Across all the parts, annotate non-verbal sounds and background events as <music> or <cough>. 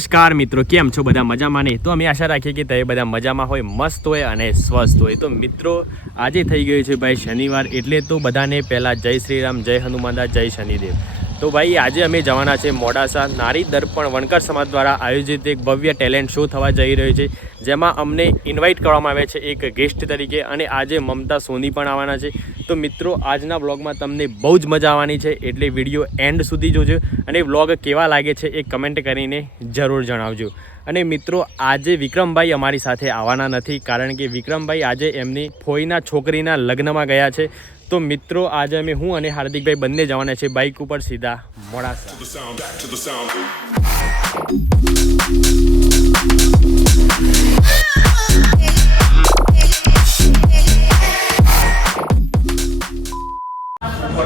નમસ્કાર મિત્રો, કેમ છો બધા મજામાં નહીં તો અમે આશા રાખીએ કે તમે બધા મજામાં હોય, મસ્ત હોય અને સ્વસ્થ હોય. તો મિત્રો, આજે થઈ ગયું છે ભાઈ શનિવાર, એટલે તો બધાને પહેલાં જય શ્રીરામ જય હનુમાનદા જય શનિદેવ. તો ભાઈ, આજે અમે જવાના છે મોડાસા. નારી દર્પણ વણકર સમાજ દ્વારા આયોજિત એક ભવ્ય ટેલેન્ટ શો થવા જઈ રહ્યો છે, જેમાં અમને ઇન્વાઇટ કરવામાં આવે છે એક ગેસ્ટ તરીકે અને આજે મમતા સોની પણ આવવાના છે. તો મિત્રો, આજના બ્લોગમાં તમને બહુ જ મજા આવવાની છે, એટલે વીડિયો એન્ડ સુધી જોજો અને વ્લોગ કેવા લાગે છે એ કમેન્ટ કરીને જરૂર જણાવજો. અને મિત્રો, આજે વિક્રમભાઈ અમારી સાથે આવવાના નથી, કારણ કે વિક્રમભાઈ આજે એમની ફોઈના છોકરીના લગ્નમાં ગયા છે. તો મિત્રો આજે અમે હું અને હાર્દિકભાઈ બંને જવાના છે બાઇક ઉપર સીધા મોડાસા.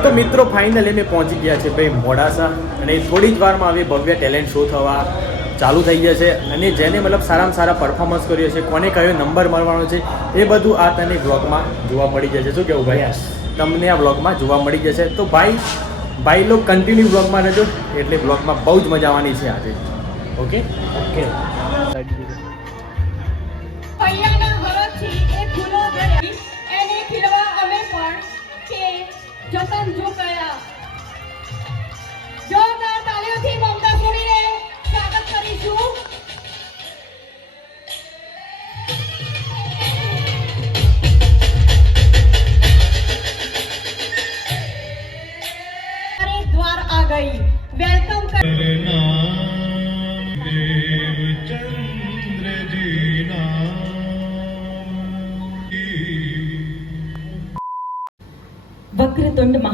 તો મિત્રો ફાઇનલી અમે પહોંચી ગયા છે ભાઈ મોડાસા. અને થોડી જ વારમાં હવે ભવ્ય ટેલેન્ટ શો થવા ચાલુ થઈ જશે અને જેને મતલબ સારામાં સારા પરફોર્મન્સ કર્યો છે કોને કયો નંબર મળવાનો છે એ બધું આ તને બ્લોગમાં જોવા મળી જશે. શું કેવું ભાઈ? તમને આ બ્લોગમાં જોવા મળી જશે. તો ભાઈ ભાઈ લોગ કન્ટિન્યુ બ્લોગમાં રહેજો. એટલે બ્લોગમાં બહુ જ મજા આવવાની છે આજે. ઓકે ઓકે જો કયા.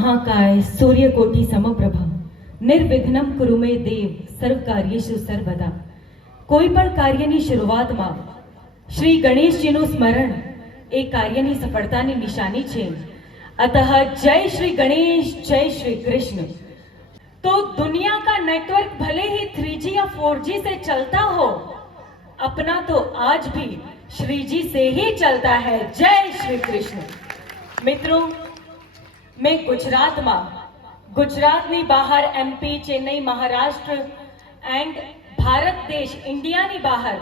વક્રતુંડ મહાકાય સૂર્યકોટી સમપ્રભા નિર્વિઘ્નમ કુરુ મે દેવ સર્વ કાર્યેષુ સર્વદા કોઈ પણ કાર્યની શરૂઆતમાં શ્રી ગણેશજીનું સ્મરણ એ કાર્યની સફળતાની નિશાની છે અતઃ જય શ્રી गणेश जय श्री कृष्ण तो दुनिया का नेटवर्क भले ही 3G या 4G से चलता हो अपना तो आज भी श्री जी से ही चलता है जय श्री कृष्ण મિત્રો મેં ગુજરાતમાં, ગુજરાતની બહાર એમપી ચેન્નઈ, મહારાષ્ટ્ર એન્ડ ભારત દેશ, ઇન્ડિયાની બહાર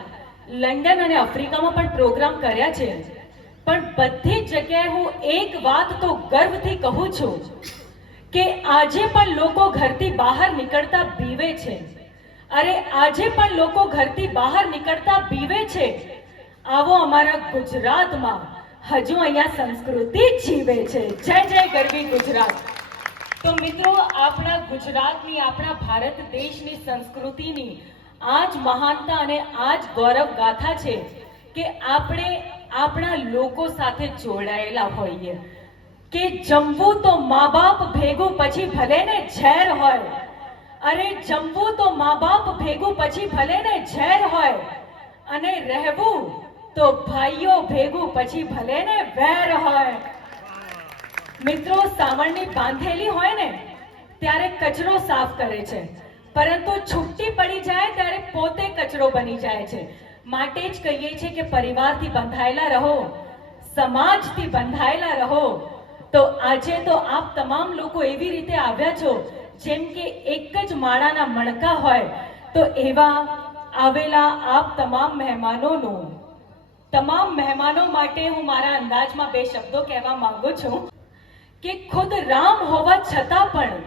લંડન અને આફ્રિકામાં પણ પ્રોગ્રામ કર્યા છે. પણ બધી જગ્યાએ હું એક વાત તો ગર્વથી કહું છું કે આજે પણ લોકો ઘરથી બહાર નીકળતા બીવે છે. અરે, આજે પણ લોકો ઘરથી બહાર નીકળતા બીવે છે. આવો અમારા ગુજરાતમાં હજુ અહીંયા સંસ્કૃતિ જીવે છે. જય જય ગરવી ગુજરાત. તો મિત્રો, આપણા ગુજરાતની, આપણા ભારત દેશની સંસ્કૃતિની આ જ મહાનતા અને આ જ ગૌરવ ગાથા છે કે આપણે આપણા લોકો સાથે જોડાયેલા હોઈએ. કે જમવું તો મા બાપ ભેગું પછી ભલે ને ઝેર હોય. અરે જમવું તો મા બાપ ભેગું પછી ભલે ને ઝેર હોય. અને રહેવું તો ભાઈઓ ભેગું પછી ભલે ને વેર હોય. મિત્રો, સાવણની બાંધેલી હોય ને, ત્યારે કચરો સાફ કરે છે. પરંતુ છુટ્ટી પડી જાય ત્યારે પોતે કચરો બની જાય છે. માટે જ કહીએ છીએ કે પરિવારથી બંધાયેલા રહો, સમાજથી બંધાયેલા રહો. તો આજે તો આપ તમામ લોકો એવી રીતે આવ્યા છો, જેમ કે એક જ માળાના મણકા હોય, તો એવા આવેલા આપ તમામ મહેમાનોનું તમામ મહેમાનો માટે હું મારા અંદાજમાં બે શબ્દો કહેવા માંગુ છું કે ખુદ રામ હોવા છતાં પણ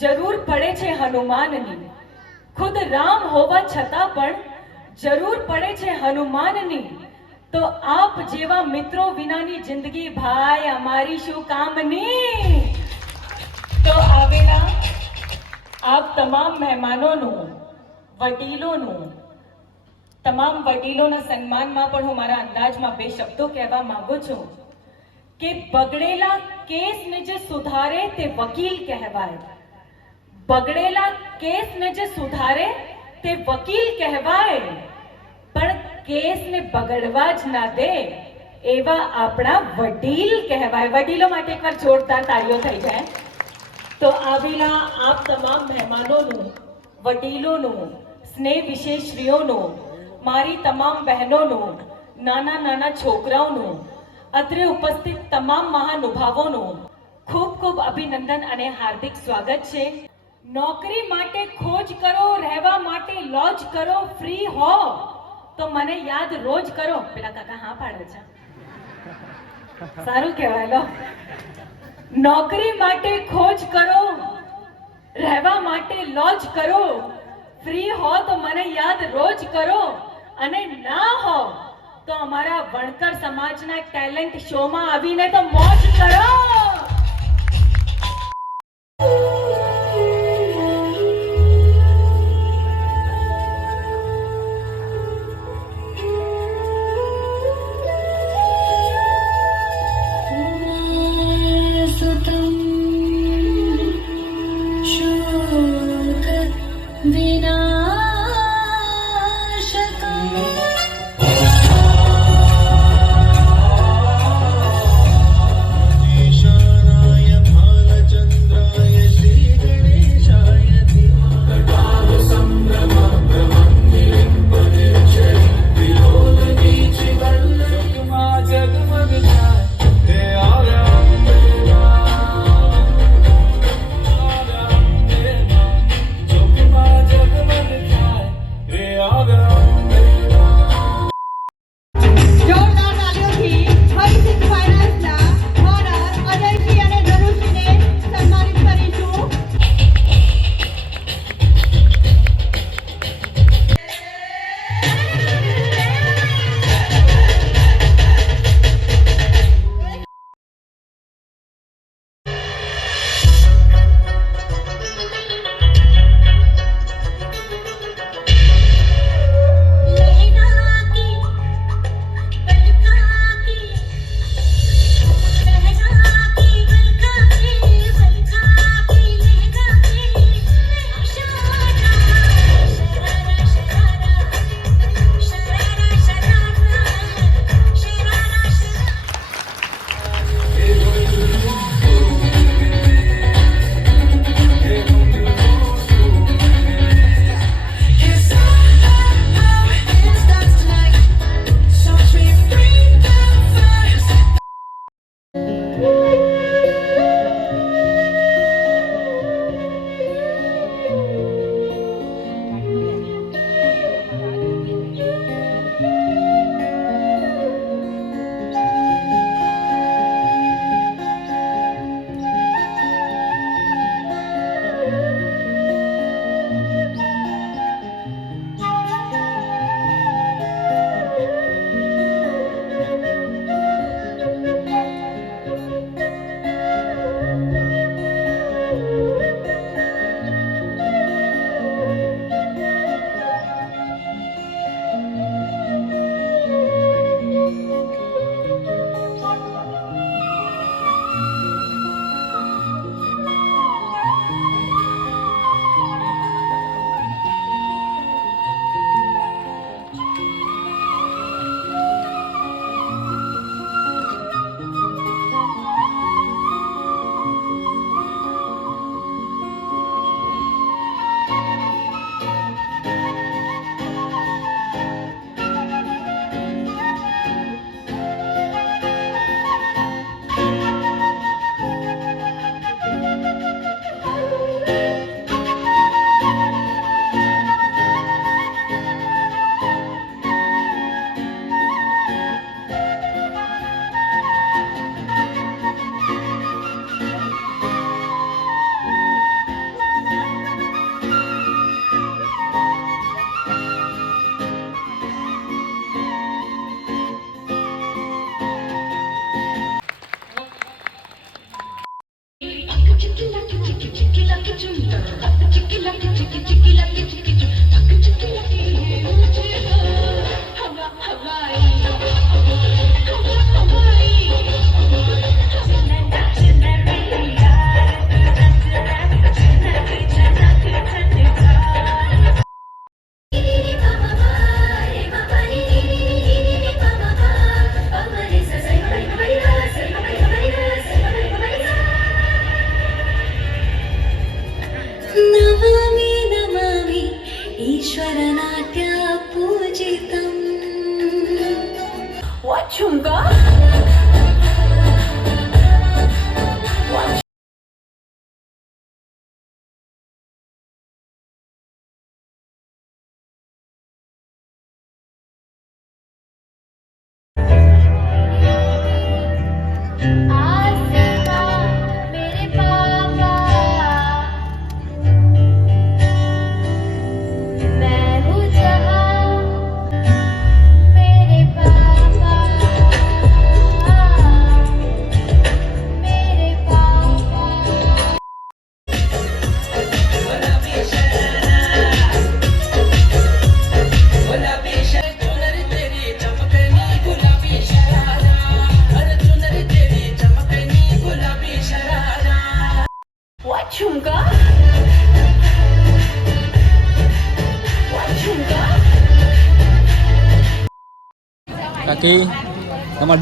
જરૂર પડે છે હનુમાનની. ખુદ રામ હોવા છતાં પણ જરૂર પડે છે હનુમાનની. તો આપ જેવા મિત્રો વિનાની જિંદગી ભાઈ, અમારી શું કામની? તો આવેલા આપ તમામ મહેમાનોનું, વડીલોનું તમામ વડીલોના સન્માનમાં પણ હું મારા અંદાજમાં બે શબ્દો કહેવા માંગુ છું કે બગડેલા કેસને જે સુધારે તે વકીલ કહેવાય. બગડેલા કેસને જે સુધારે તે વકીલ કહેવાય. પણ કેસને બગડવા જ ના દે એવા આપણા વડીલ કહેવાય. વડીલો માટે એકવાર જોરદાર તાળીઓ થઈ જાય. તો આવેલા આપ તમામ મહેમાનોનું, વડીલોનું સ્નેહ વિશેષરીઓનું મારી તમામ બહેનોનું, નાના નાના છોકરાઓનું, અત્રે ઉપસ્થિત તમામ મહાનુભાવોનું ખૂબ ખૂબ અભિનંદન અને હાર્દિક સ્વાગત છે. નોકરી માટે ખોજ કરો, રહેવા માટે લોજ કરો, ફ્રી હો, તો મને યાદ રોજ કરો. પેલા કાકા હા પાડે છે. સારું કહેવાય, લો. નોકરી માટે ખોજ કરો, રહેવા માટે લોજ કરો, ફ્રી હો, તો મને યાદ રોજ કરો. અને ના હો તો અમારા વણકર સમાજના ટેલેન્ટ શોમાં આવીને તો મોજ કરો!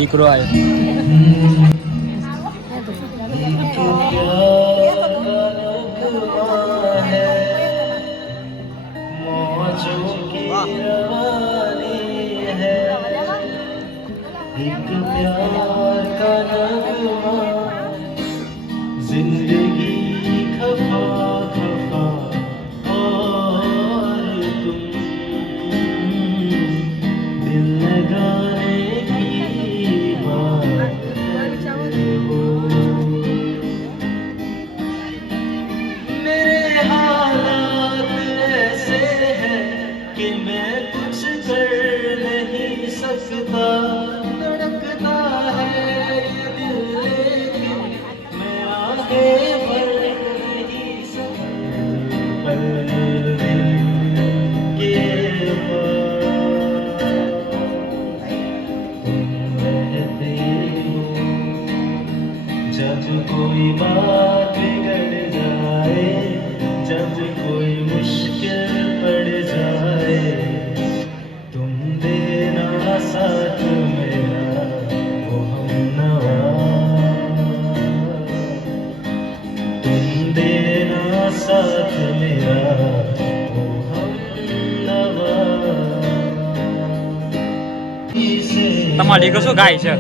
દીકરો આવ્યો તમારો દીકરો ગાય છે?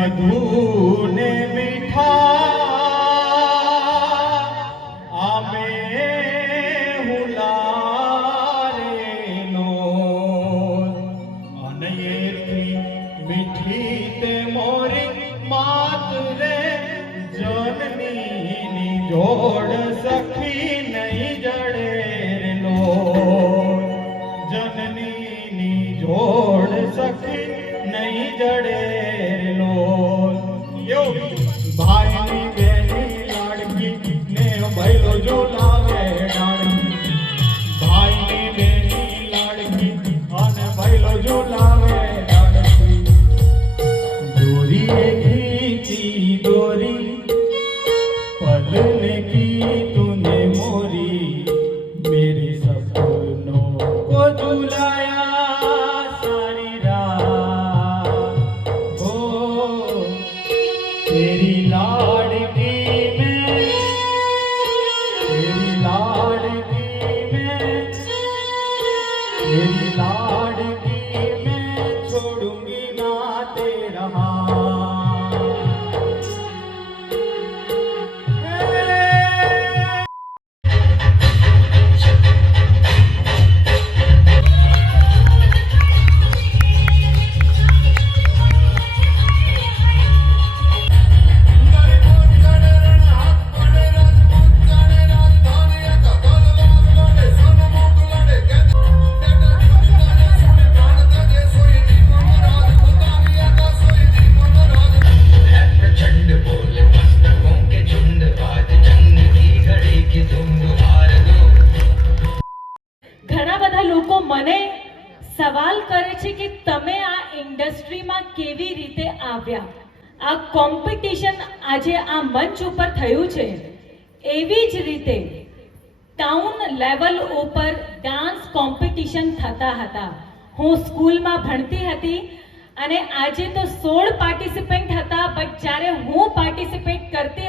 હે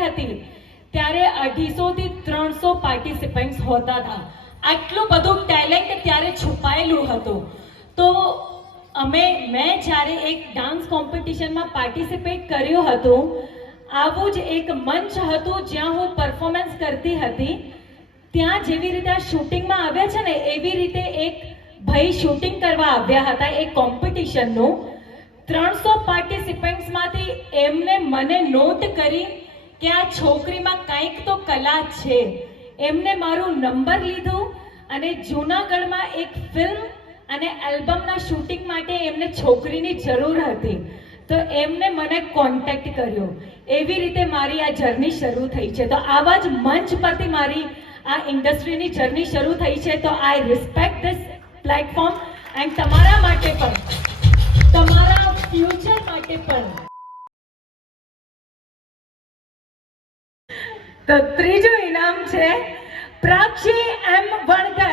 હતી. ત્યારે અઢીસોથી ત્રણસો પાર્ટિસિપન્ટ્સ હોતા હતા. આટલું બધું ટેલેન્ટ ત્યારે છુપાયેલું હતું. તો અમે, મેં જ્યારે એક ડાન્સ કોમ્પિટિશનમાં પાર્ટિસિપેટ કર્યું હતું, આવું જ એક મંચ હતું જ્યાં હું પરફોર્મન્સ કરતી હતી. ત્યાં જેવી રીતે શૂટિંગમાં આવ્યા છે ને, એવી રીતે એક ભાઈ શૂટિંગ કરવા આવ્યા હતા એક કોમ્પિટિશનનું ત્રણસો પાર્ટિસિપન્ટ્સમાંથી એમને મને નોટ કરી કે આ છોકરીમાં કંઈક તો કલા છે. એમને મારું નંબર લીધું અને જૂનાગઢમાં એક ફિલ્મ અને એલ્બમના શૂટિંગ માટે એમને છોકરીની જરૂર હતી. તો એમને મને કોન્ટેક્ટ કર્યો. એવી રીતે મારી આ જર્ની શરૂ થઈ છે. તો આવા જ મંચ પરથી મારી આ ઇન્ડસ્ટ્રીની જર્ની શરૂ થઈ છે. તો I respect this platform and તમારા માટે પણ. તમારા ફ્યુચર માટે પણ. તો ત્રીજું ઇનામ છે પ્રાક્ષી એમ વણકર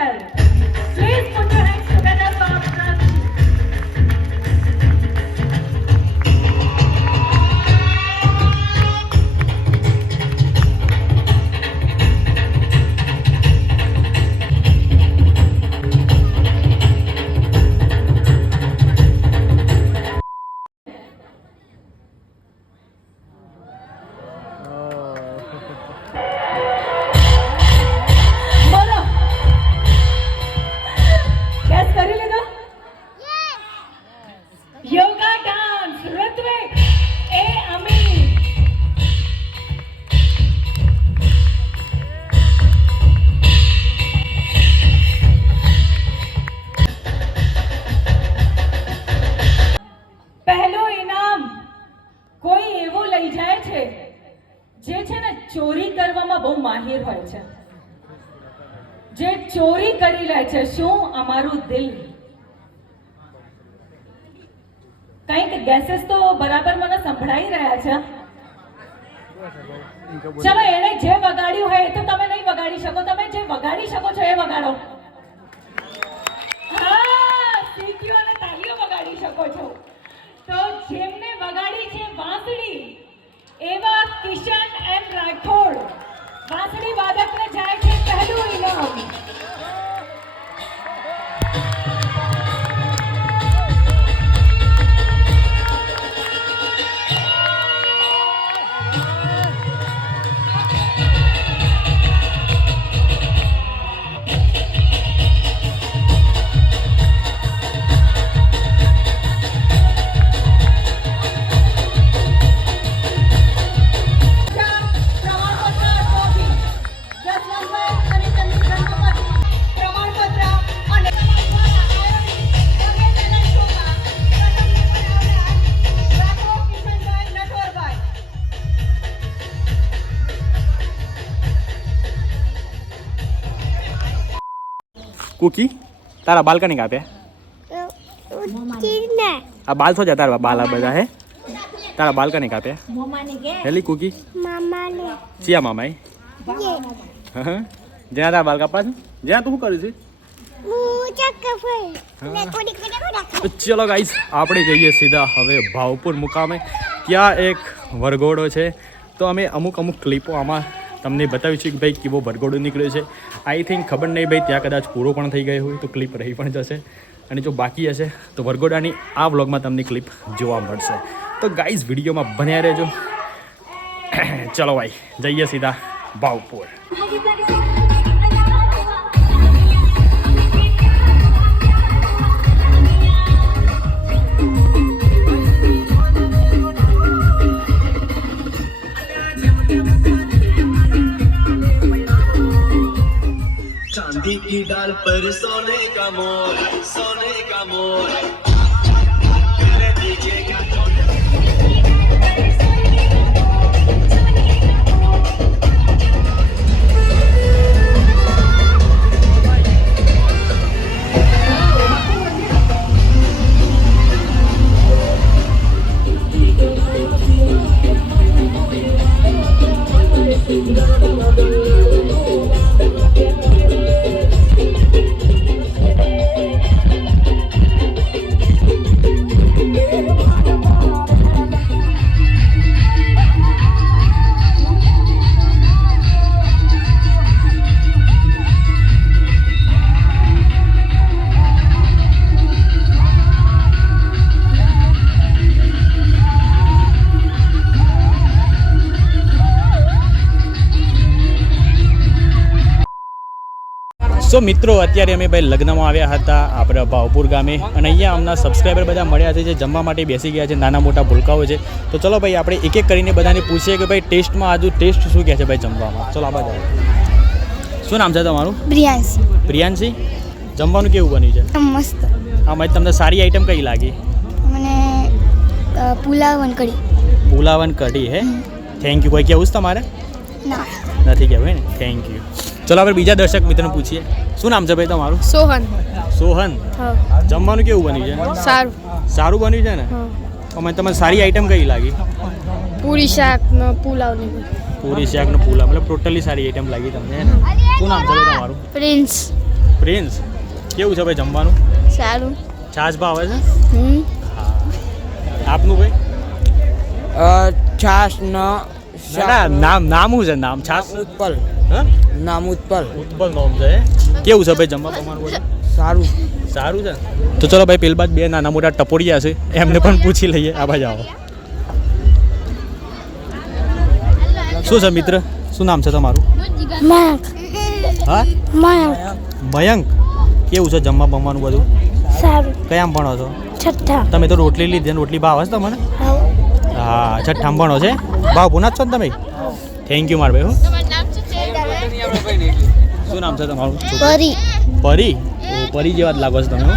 છે શું અમારું દિલ? કંઈક ગેસેસ તો બરાબર મને સંભળાઈ રહ્યા છે. ચલો એને જે વગાડ્યું હોય તો તમે નહીં વગાડી શકો. તમે જે વગાડી શકો છો એ વગાડો. હા, સીટીઓ અને તાલીઓ વગાડી શકો છો. તો જેમને વગાડી છે વાંસળી, એવા કિશન એમ રાઠોડ. વાંસળી વાદકને જાય છે પહેલું ઇનામ કુકી તારા બાલ કને કાપ્યા આ બાલ થો જા તારા બાલ આ બધા હે? તારા બાલ કને કાપ્યા હેલી કુકી. ચિયા મામાઈ. હા જ્યાં તારા બાલ કાપા છે? જ્યાં તું શું કર્યું છે? ચલો ગાઈસ આપણે જઈએ સીધા હવે ભાવપુર મુકામે. ત્યાં એક વરઘોડો છે. તો અમે અમુક અમુક ક્લિપો આમાં તમને બતાવ્યું છે કે ભાઈ કેવો ભરગોડો નીકળ્યો છે. આઈ થિંક ખબર નહીં ભાઈ, ત્યાં કદાચ પૂરો પણ થઈ ગયો હોય તો ક્લિપ રહી પણ જશે. અને જો બાકી હશે, તો વરગોડાની આ વ્લોગમાં તમને ક્લિપ જોવા મળશે. તો ગાઈઝ વિડીયોમાં બન્યા રહેજો. <coughs> ચલો ભાઈ, જઈએ સીધા ભાવપુર. चांदी की डाल पर सोने का मोर सोने का मोर સો મિત્રો અત્યારે અમે ભાઈ લગ્નમાં આવ્યા હતા આપણે ભાવપુર ગામે અને અહીંયા અમના સબસ્ક્રાઈબર બધા મળ્યા છે જે જમવા માટે બેસી ગયા છે નાના મોટા ભૂલકાઓ છે. તો ચલો ભાઈ આપણે એક એક કરીને બધાને પૂછીએ કે ભાઈ ટેસ્ટમાં આજુ ટેસ્ટ શું કહે છે ભાઈ જમવામાં? ચલો આ બાજુ શું નામ છે તમારું? પ્રિયાંશી. પ્રિયાંશી? જમવાનું કેવું બન્યું છે? મસ્ત. આમાં તમને સારી આઈટમ કઈ લાગી? મને પુલાવ વનકડી પુલાવન કઢી હે? થેન્ક યુ કોઈ કેવું છે તમારે? ના. નથી કહેવું હે ને? થેન્ક યુ ચલો આપણે બીજા દર્શક મિત્રને પૂછીએ. શું નામ છે ભાઈ તમારું? સોહન. સોહન. જમવાનું કેવું બન્યું છે? સારું. સારું બન્યું છે ને? અમે તમને સારી આઈટમ કઈ લાગી? પૂરી શાક ને પુલાવ ને પૂરી શાક ને પુલાવ. મતલબ ટોટલી સારી આઈટમ લાગી તમને હે ને? શું નામ છે ભાઈ તમારું? પ્રિન્સ. પ્રિન્સ. કેવું છે ભાઈ જમવાનું? સારું. છાશ ભાવે છે? હમ. આપનું ભાઈ? છાસ ન ના નામ નામ શું છે? નામ છાશ ઉત્પલ. હા? નામ ઉત્પલ. ઉત્પલ નામ છે? કેવું છે ભાઈ જમવા બધું સારું. સારું છે? તો ચલો ભાઈ પેલ બાદ બે નાના મોટા ટપોડિયા છે એમને પણ પૂછી લઈએ. આ ભાઈ આવો. શું છે મિત્ર? શું નામ છે તમારું? મયંક. હા? મયંક. મયંક? કેવું છે જમવા બમવાનું બધું? સારું. કયામ ભણો છો? છઠ્ઠા. તમે તો રોટલી લીધી રોટલી ભાવે છે તમને? હા છઠ્ઠામ ભણો છે. ભાવ ભૂના જ છો ને તમે? થેન્ક યુ માર ભાઈ હું. શું નામ છે તમારું? પરી. પરી? પરી જેવા જ લાગો છો તમે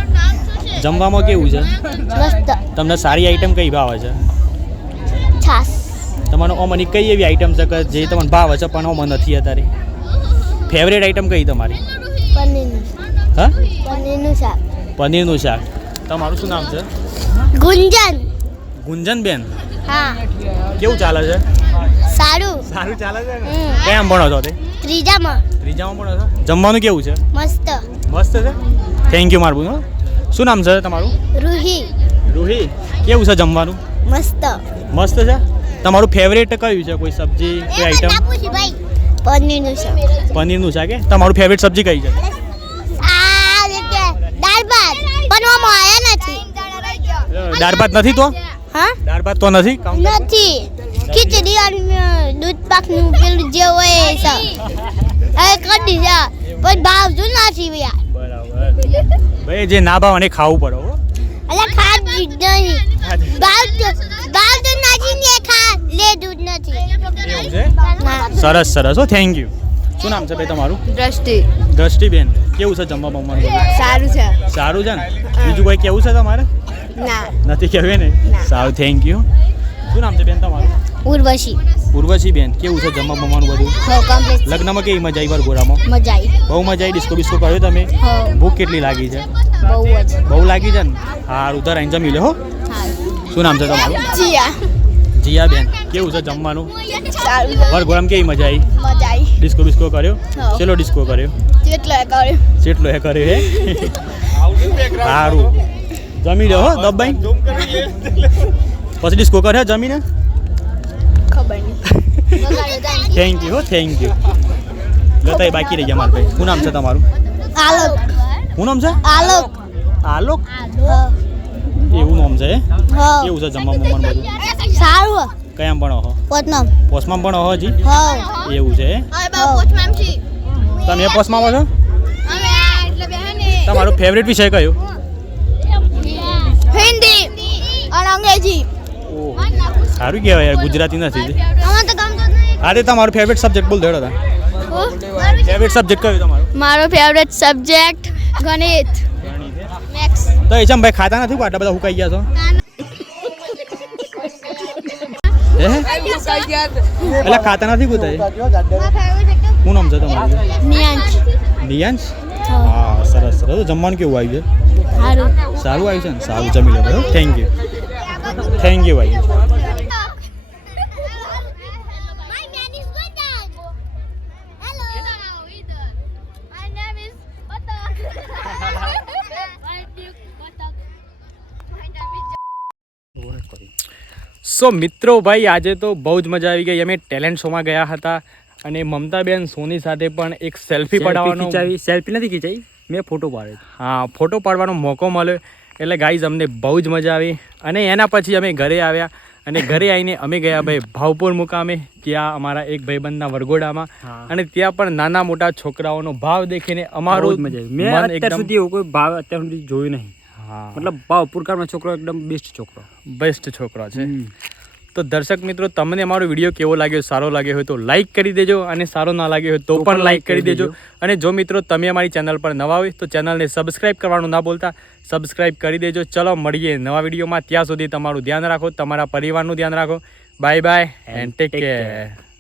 જમવામાં કેવું છે? મસ્ત. તમને સારી આઈટમ કઈ ભાવે છે? છાસ તમારો ઓમની કઈ એવી આઈટમ છે કે જે તમને ભાવે છે પણ ઓમાં નથી અત્યારે? ફેવરેટ આઈટમ કઈ તમારી? પનીરનું. હા? પનીરનું શાક. પનીરનું શાક. તમારું શું નામ છે? ગુંજન. ગુંજનબેન. હા. કેવું ચાલે છે? સારું. સારું ચાલે છે ને? કેમ ભણો છો તે? ત્રીજામાં. ત્રીજામાં ભણો છો? જમવાનું કેવું છે? મસ્ત. મસ્ત છે? થેન્ક યુ મારું શું નામ છે તમારું? રૂહી. રૂહી. કેવું છે જમવાનું? મસ્ત. મસ્ત છે? તમારું ફેવરેટ કયું છે? કોઈ સબ્જી કોઈ આઈટમ પનીરનું શાક પનીરનું શાક કે? તમારું ફેવરેટ સબ્જી કઈ છે? દાળ ભાત. પણ આમાં નથી. દાળ ભાત નથી તો? હા? દાળ ભાત તો નથી? નથી. ખીચડી અને દૂધ પાકનું પેલું જે હોય એ છે એ કદી જા પણ ભાવતું નથી યાર બરાબર ભાઈ જે ના ભાવ અને ખાવું પડે હો. અલા ખા નહીં. ભાવ ભાવ તો નથી ને ખા લે દૂધ નથી. સરસ સરસ હો થેન્ક યુ શું નામ છે ભાઈ તમારું? દ્રષ્ટિ. દ્રષ્ટિબેન. કેવું છે જમવા બમવાનું? સારું છે. સારું છે ને? બીજું કોઈ કેવું છે તમારે? ના. નથી કહેવે ને? સારું થેન્ક યુ શું નામ છે બેન તમારું? ઉર્વશી. ઉર્વશી બેન કેવું છે જમવા બમવાનું બધું? લગ્નમાં કેવી મજા આવી વરઘોડામાં મજા આવી. બહુ મજા આવી ડિસ્કો બિસ્કો કર્યો તમે? ભૂખ કેટલી લાગી છે? બહુ જ. બહુ લાગી છે ને? હારું ઉધાર અહીં જમી લે હો. શું નામ છે તમારું? જીયા. જીયા બેન કેવું છે જમવાનું? વરઘોડામાં કેવી મજા આવી? મજા આવી. ડિસ્કો બિસ્કો કર્યો? ચેલો ડિસ્કો કર્યો? કેટલો કર્યો. ચેટલો એ કર્યો હે? <laughs> સારું જમી લે હો દબાઈ પછી ડિસ્કો કરે જમીને? ખબર નહીં. <laughs> થેન્ક યુ હો થેન્ક યુ લતાઈ બાકી રહી ગયા મારા ભાઈ. શું નામ છે તમારું? આલોક. શું નામ છે? આલોક. આલોક? હા. એવું નામ છે એવું કેવું છે જમવા મમ્મા બધું? સારું કયામ ભણો હો? પોતનામ પોસ્ટમાં ભણો હો જી હા. એવું છે હે? તમે આવો છો? તમારો ફેવરેટ વિષય કયો? અંગ્રેજી સારું કહેવાય યાર ગુજરાતી નથી અમાર તો કામ તો નહીં. અરે તમારો ફેવરેટ સબ્જેક્ટ બોલ દેડો તા ફેવરેટ સબ્જેક્ટ કયો તમારો? મારો ફેવરેટ સબ્જેક્ટ ગણિત. મેથ્સ તો એ ભાઈ ખાતા નથી આટલા બધા હુકાઈ ગયા છો? હે? એટલે ખાતા નથી કુતા શું નામ છે તમારું? નિયાંશ. નિયાંશ? હા. સરસ સરસ. જમવાનું કેવું આવ્યું સારું છે? સારું. આવ્યું છે ને? સારું જમી લો થેન્ક યુ થેન્ક યુ ભાઈ. સો મિત્રો ભાઈ આજે તો બહુ જ મજા આવી ગઈ. અમે ટેલેન્ટ શોમાં ગયા હતા અને મમતાબેન સોની સાથે પણ એક સેલ્ફી પડાવવાનો સેલ્ફી નથી ખીચાઈ? મેં ફોટો પાડ્યો હા ફોટો પાડવાનો મોકો મળ્યો. એટલે ગાઈઝ અમને બહુ જ મજા આવી. અને એના પછી અમે ઘરે આવ્યા. અને ઘરે આવીને અમે ગયા ભાઈ ભાવપુર મુકામે ત્યાં અમારા એક ભાઈબંધના વરઘોડામાં. અને ત્યાં પણ નાના મોટા છોકરાઓનો ભાવ દેખીને અમારું જ મજા મેં અત્યાર સુધી એવું કોઈ ભાવ અત્યાર સુધી જોયું નહીં. મતલબ ભાવ પુરકારનો છોકરો એકદમ બેસ્ટ છોકરો. બેસ્ટ છોકરો છે. તો દર્શક મિત્રો તમને અમારો વીડિયો કેવો લાગ્યો? સારો લાગ્યો હોય તો લાઈક કરી દેજો. અને સારો ના લાગ્યો હોય તો પણ લાઈક કરી દેજો. અને જો મિત્રો તમે અમારી ચેનલ પર નવા હોય તો ચેનલને સબસ્ક્રાઈબ કરવાનું ના ભૂલતા. સબસ્ક્રાઇબ કરી દેજો. ચલો મળીએ નવા વિડીયોમાં. ત્યાં સુધી તમારું ધ્યાન રાખો તમારા પરિવારનું ધ્યાન રાખો. Bye bye and take care